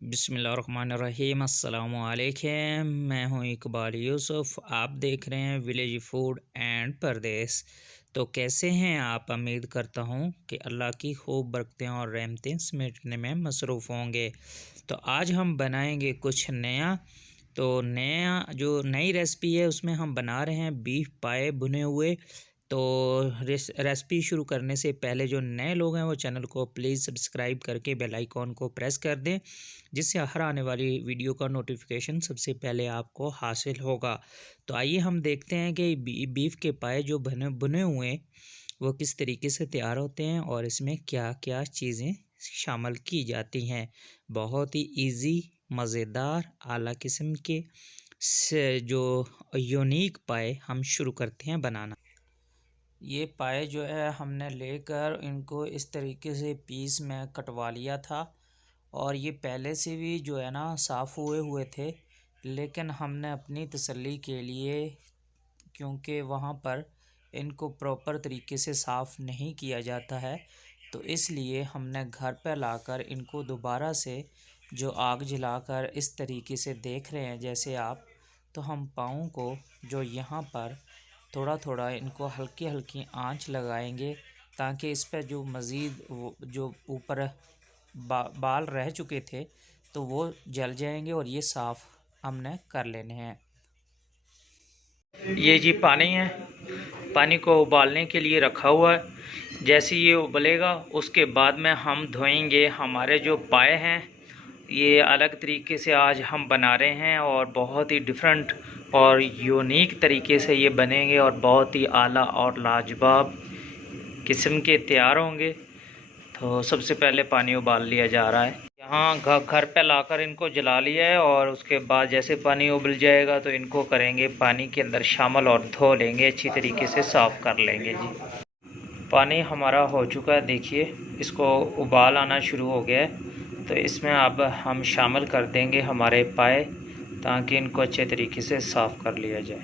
बिस्मिल्लाहिर्रहमानिर्रहीम अस्सलामुअलैकुम। मैं हूं इकबाल यूसुफ। आप देख रहे हैं विलेज फूड एंड परदेस। तो कैसे हैं आप? उम्मीद करता हूं कि अल्लाह की खूब बरकतें और रहमतें समेटने में मसरूफ़ होंगे। तो आज हम बनाएंगे कुछ नया। तो नया जो नई रेसिपी है उसमें हम बना रहे हैं बीफ पाए भुने हुए। तो रेसिपी शुरू करने से पहले जो नए लोग हैं वो चैनल को प्लीज़ सब्सक्राइब करके बेल आइकॉन को प्रेस कर दें, जिससे हर आने वाली वीडियो का नोटिफिकेशन सबसे पहले आपको हासिल होगा। तो आइए हम देखते हैं कि बीफ के पाए जो बने बुने हुए वो किस तरीके से तैयार होते हैं और इसमें क्या क्या चीज़ें शामिल की जाती हैं। बहुत ही इजी, मज़ेदार, आला किस्म के जो यूनिक पाए हम शुरू करते हैं बनाना। ये पाए जो है हमने लेकर इनको इस तरीके से पीस में कटवा लिया था और ये पहले से भी जो है ना साफ़ हुए हुए थे, लेकिन हमने अपनी तसल्ली के लिए, क्योंकि वहाँ पर इनको प्रॉपर तरीके से साफ़ नहीं किया जाता है, तो इसलिए हमने घर पर लाकर इनको दोबारा से जो आग जलाकर इस तरीके से देख रहे हैं जैसे आप, तो हम पाँव को जो यहाँ पर थोड़ा थोड़ा इनको हल्की हल्की आंच लगाएंगे, ताकि इस पर जो मज़ीद जो ऊपर बाल रह चुके थे तो वो जल जाएंगे और ये साफ़ हमने कर लेने हैं। ये जी पानी है, पानी को उबालने के लिए रखा हुआ है। जैसे ये उबलेगा उसके बाद में हम धोएंगे हमारे जो पाए हैं। ये अलग तरीके से आज हम बना रहे हैं और बहुत ही डिफरेंट और यूनिक तरीके से ये बनेंगे और बहुत ही आला और लाजवाब किस्म के तैयार होंगे। तो सबसे पहले पानी उबाल लिया जा रहा है। यहाँ घर पे लाकर इनको जला लिया है और उसके बाद जैसे पानी उबल जाएगा तो इनको करेंगे पानी के अंदर शामिल और धो लेंगे, अच्छी तरीके से साफ़ कर लेंगे जी। पानी हमारा हो चुका है, देखिए इसको उबाल आना शुरू हो गया है। तो इसमें अब हम शामिल कर देंगे हमारे पाए, ताकि इनको अच्छे तरीके से साफ़ कर लिया जाए।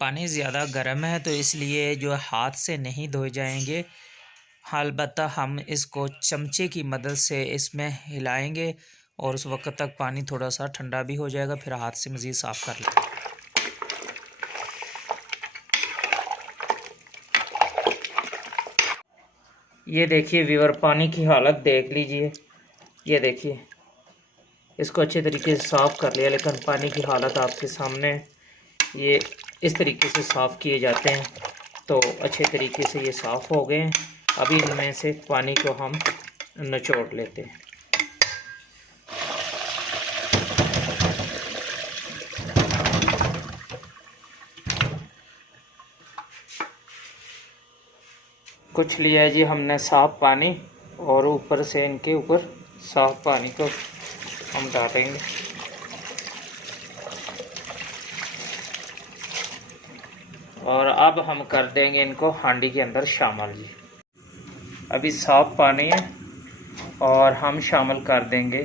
पानी ज़्यादा गर्म है तो इसलिए जो हाथ से नहीं धोए जाएंगे, अलबत्ता हम इसको चमचे की मदद से इसमें हिलाएंगे और उस वक्त तक पानी थोड़ा सा ठंडा भी हो जाएगा, फिर हाथ से मज़ीद साफ़ कर लेंगे। ये देखिए व्यूअर, पानी की हालत देख लीजिए। ये देखिए इसको अच्छे तरीके से साफ़ कर लिया, लेकिन पानी की हालत आपके सामने। ये इस तरीके से साफ़ किए जाते हैं तो अच्छे तरीके से ये साफ़ हो गए हैं। अभी इनमें से पानी को हम निचोड़ लेते हैं। कुछ लिया है जी हमने साफ़ पानी और ऊपर से इनके ऊपर साफ़ पानी को हम डालेंगे। और अब हम कर देंगे इनको हांडी के अंदर शामिल जी। अभी साफ़ पानी है और हम शामिल कर देंगे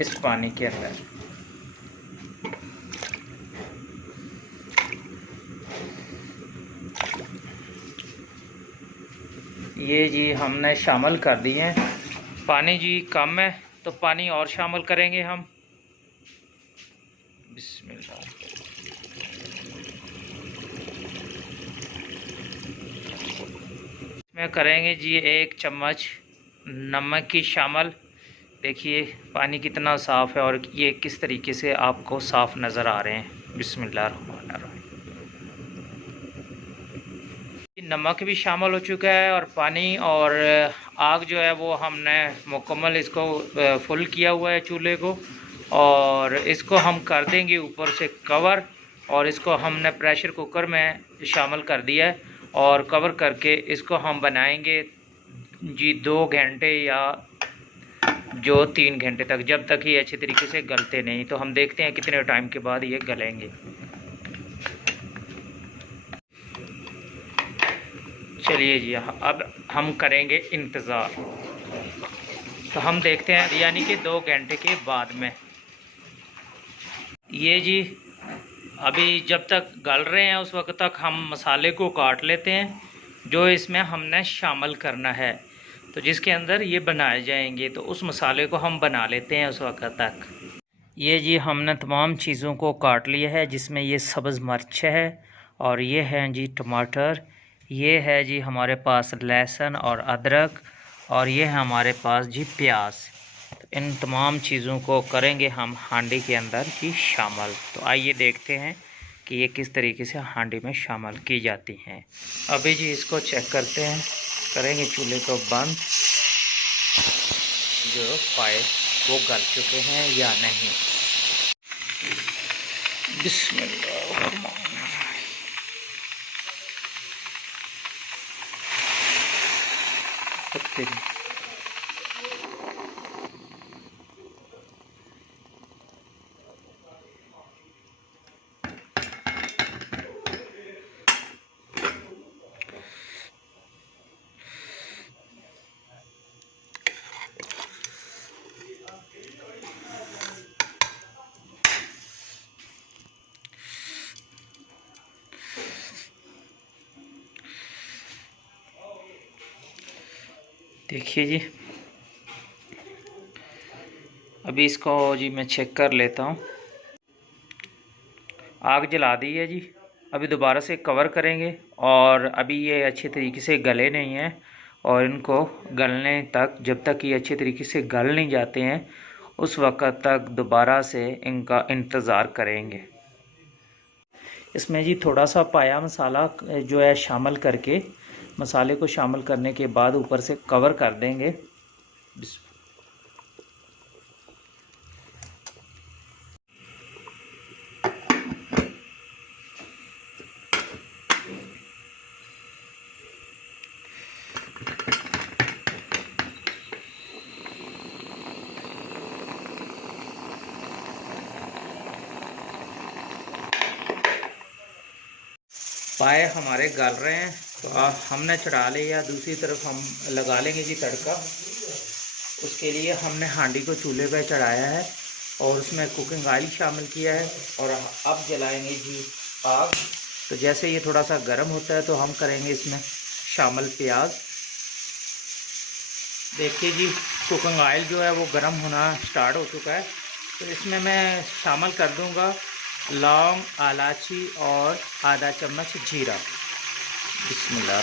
इस पानी के अंदर। ये जी हमने शामिल कर दिए हैं। पानी जी कम है तो पानी और शामिल करेंगे हम। बिस्मिल्लाह। इसमें करेंगे जी 1 चम्मच नमक की शामिल। देखिए पानी कितना साफ़ है और ये किस तरीके से आपको साफ़ नज़र आ रहे हैं। बिस्मिल्लाहिर्रहमानिर्रहीम। नमक भी शामिल हो चुका है और पानी और आग जो है वो हमने मुकम्मल इसको फुल किया हुआ है चूल्हे को, और इसको हम कर देंगे ऊपर से कवर। और इसको हमने प्रेशर कुकर में शामिल कर दिया है और कवर करके इसको हम बनाएंगे जी 2 घंटे या जो 3 घंटे तक, जब तक ये अच्छे तरीके से गलते नहीं। तो हम देखते हैं कितने टाइम के बाद ये गलेंगे। चलिए जी, अब हम करेंगे इंतज़ार। तो हम देखते हैं यानी कि 2 घंटे के बाद में। ये जी, अभी जब तक गल रहे हैं उस वक्त तक हम मसाले को काट लेते हैं जो इसमें हमने शामिल करना है, तो जिसके अंदर ये बनाए जाएंगे। तो उस मसाले को हम बना लेते हैं उस वक्त तक। ये जी हमने तमाम चीज़ों को काट लिया है, जिसमें ये सब्ज़ मिर्च है और ये है जी टमाटर, ये है जी हमारे पास लहसुन और अदरक, और ये है हमारे पास जी प्याज। तो इन तमाम चीज़ों को करेंगे हम हांडी के अंदर जी शामिल। तो आइए देखते हैं कि ये किस तरीके से हांडी में शामिल की जाती हैं। अभी जी इसको चेक करते हैं, करेंगे चूल्हे को बंद, जो पाए वो गल चुके हैं या नहीं। बिस्मिल्लाह। देखिए जी, अभी इसको जी मैं चेक कर लेता हूँ। आग जला दी है जी। अभी दोबारा से कवर करेंगे, और अभी ये अच्छे तरीके से गले नहीं हैं, और इनको गलने तक, जब तक ये अच्छे तरीके से गल नहीं जाते हैं उस वक़्त तक दोबारा से इनका इंतज़ार करेंगे। इसमें जी थोड़ा सा पाया मसाला जो है शामिल करके, मसाले को शामिल करने के बाद ऊपर से कवर कर देंगे। पाए हमारे गल रहे हैं, तो हमने चढ़ा लिया। दूसरी तरफ हम लगा लेंगे जी तड़का। उसके लिए हमने हांडी को चूल्हे पर चढ़ाया है और उसमें कुकिंग ऑयल शामिल किया है, और अब जलाएंगे जी आग। तो जैसे ये थोड़ा सा गर्म होता है तो हम करेंगे इसमें शामिल प्याज। देखिए जी, कुकिंग ऑयल जो है वो गर्म होना स्टार्ट हो चुका है। तो इसमें मैं शामिल कर दूंगा लौंग, इलायची और आधा चम्मच जीरा। बिस्मिल्लाह।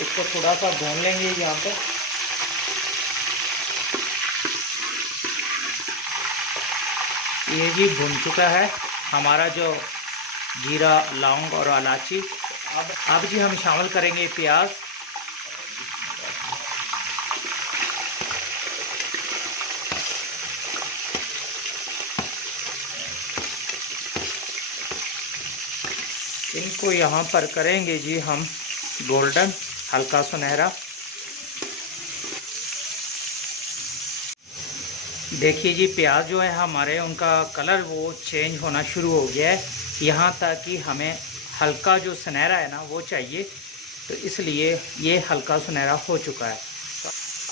इसको थोड़ा सा भून लेंगे यहाँ पर। ये जी भुन चुका है हमारा जो जीरा, लौंग और इलायची। अब जी हम शामिल करेंगे प्याज। इनको यहाँ पर करेंगे जी हम गोल्डन, हल्का सुनहरा। देखिए जी, प्याज जो है हमारे, उनका कलर वो चेंज होना शुरू हो गया है। यहाँ तक कि हमें हल्का जो सुनहरा है ना वो चाहिए, तो इसलिए ये हल्का सुनहरा हो चुका है।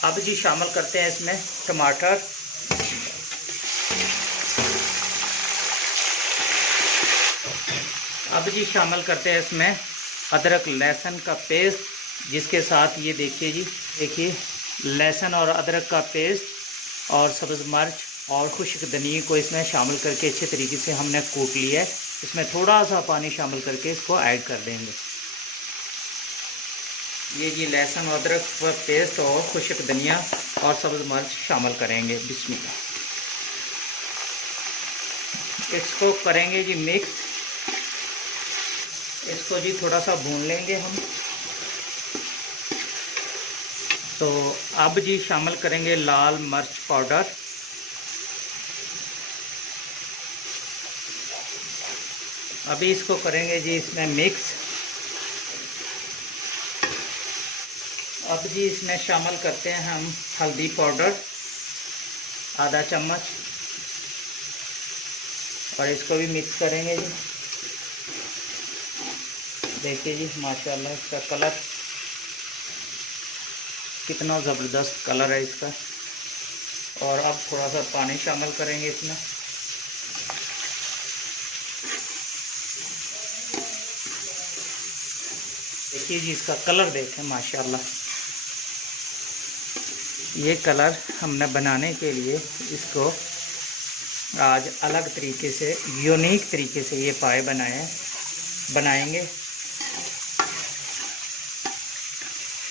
अब जी शामिल करते हैं इसमें टमाटर। अब जी शामिल करते हैं इसमें अदरक लहसुन का पेस्ट, जिसके साथ ये देखिए लहसुन और अदरक का पेस्ट और सब्ज़ मिर्च और खुश्क धनिया को इसमें शामिल करके अच्छे तरीके से हमने कूट लिया है। इसमें थोड़ा सा पानी शामिल करके इसको ऐड कर देंगे। ये जी लहसुन अदरक का पेस्ट और खुश्क धनिया और सब्ज़ मिर्च शामिल करेंगे। बिस्मिल्लाह। इसको करेंगे जी मिक्स। इसको जी थोड़ा सा भून लेंगे हम। तो अब जी शामिल करेंगे लाल मिर्च पाउडर। अभी इसको करेंगे जी इसमें मिक्स। अब जी इसमें शामिल करते हैं हम हल्दी पाउडर आधा चम्मच, और इसको भी मिक्स करेंगे जी। देखिए जी माशाल्लाह इसका कलर कितना ज़बरदस्त कलर है इसका। और अब थोड़ा सा पानी शामिल करेंगे इसमें। देखिए जी इसका कलर देखें माशाल्लाह। ये कलर हमने बनाने के लिए इसको आज अलग तरीके से, यूनिक तरीके से ये पाए बनाएंगे।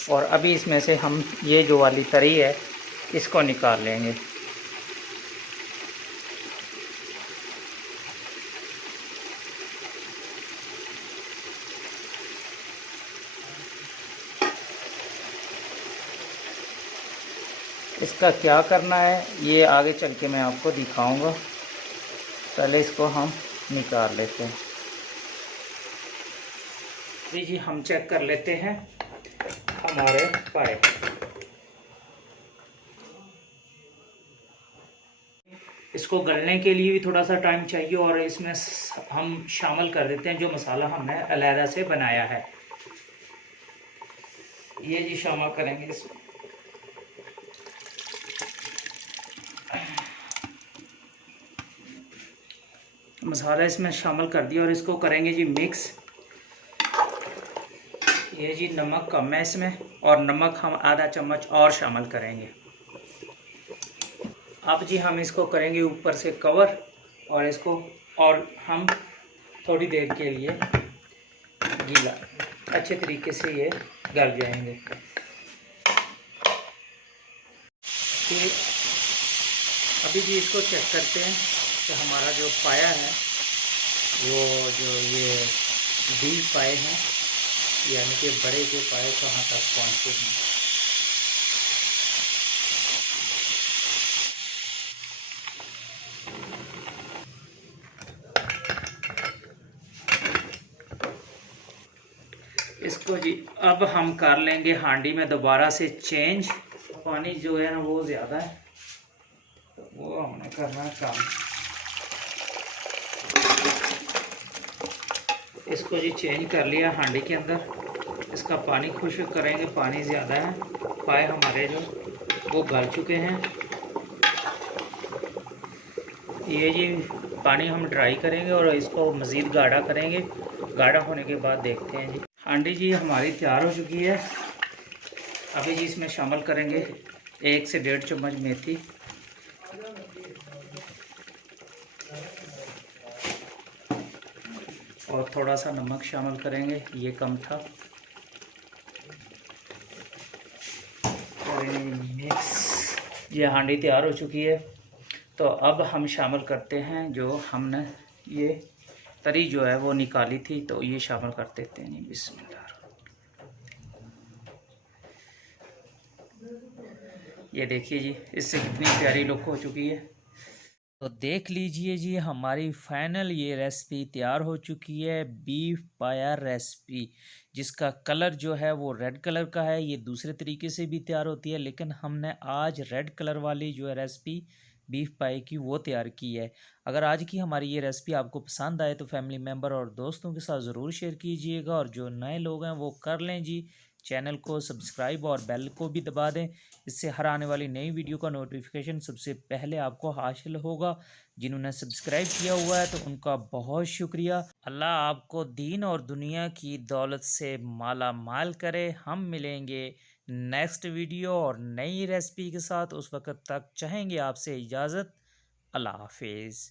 और अभी इसमें से हम ये जो वाली तरी है इसको निकाल लेंगे। इसका क्या करना है ये आगे चल के मैं आपको दिखाऊंगा। पहले इसको हम निकाल लेते हैं। जी हम चेक कर लेते हैं हमारे पाए। इसको गलने के लिए भी थोड़ा सा टाइम चाहिए और इसमें हम शामिल कर देते हैं जो मसाला हमने अलहदा से बनाया है। ये जी शामिल करेंगे इसमें। मसाला इसमें शामिल कर दिया और इसको करेंगे जी मिक्स। ये जी नमक कम है इसमें और नमक हम आधा चम्मच और शामिल करेंगे। अब जी हम इसको करेंगे ऊपर से कवर और इसको और हम थोड़ी देर के लिए गीला, अच्छे तरीके से ये गल जाएंगे। फिर अभी जी इसको चेक करते हैं कि हमारा जो पाया है वो जो ये बीफ पाए हैं यानी कि बड़े के पाए कहाँ तक पहुँचे हैं। इसको जी अब हम कर लेंगे हांडी में दोबारा से चेंज। पानी जो है ना वो ज़्यादा है तो वो हमने करना है काम। इसको जी चेंज कर लिया हांडी के अंदर। इसका पानी खुश्क करेंगे, पानी ज़्यादा है। पाए हमारे जो वो गल चुके हैं। ये जी पानी हम ड्राई करेंगे और इसको मज़ीद गाढ़ा करेंगे। गाढ़ा होने के बाद देखते हैं जी। हांडी जी हमारी तैयार हो चुकी है। अभी जी इसमें शामिल करेंगे 1 से 1.5 चम्मच मेथी और थोड़ा सा नमक शामिल करेंगे, ये कम था। मिक्स। ये हांडी तैयार हो चुकी है। तो अब हम शामिल करते हैं जो हमने ये तरी जो है वो निकाली थी, तो ये शामिल कर देते हैं। बिस्मिल्लाह। ये देखिए जी इससे कितनी प्यारी लुक हो चुकी है। तो देख लीजिए जी हमारी फाइनल ये रेसिपी तैयार हो चुकी है, बीफ पाया रेसिपी, जिसका कलर जो है वो रेड कलर का है। ये दूसरे तरीके से भी तैयार होती है लेकिन हमने आज रेड कलर वाली जो है रेसिपी बीफ पाए की वो तैयार की है। अगर आज की हमारी ये रेसिपी आपको पसंद आए तो फैमिली मेम्बर और दोस्तों के साथ ज़रूर शेयर कीजिएगा। और जो नए लोग हैं वो कर लें जी चैनल को सब्सक्राइब और बेल को भी दबा दें। इससे हर आने वाली नई वीडियो का नोटिफिकेशन सबसे पहले आपको हासिल होगा। जिन्होंने सब्सक्राइब किया हुआ है तो उनका बहुत शुक्रिया। अल्लाह आपको दीन और दुनिया की दौलत से माला माल करे। हम मिलेंगे नेक्स्ट वीडियो और नई रेसिपी के साथ। उस वक़्त तक चाहेंगे आपसे इजाज़त। अल्लाह हाफिज़।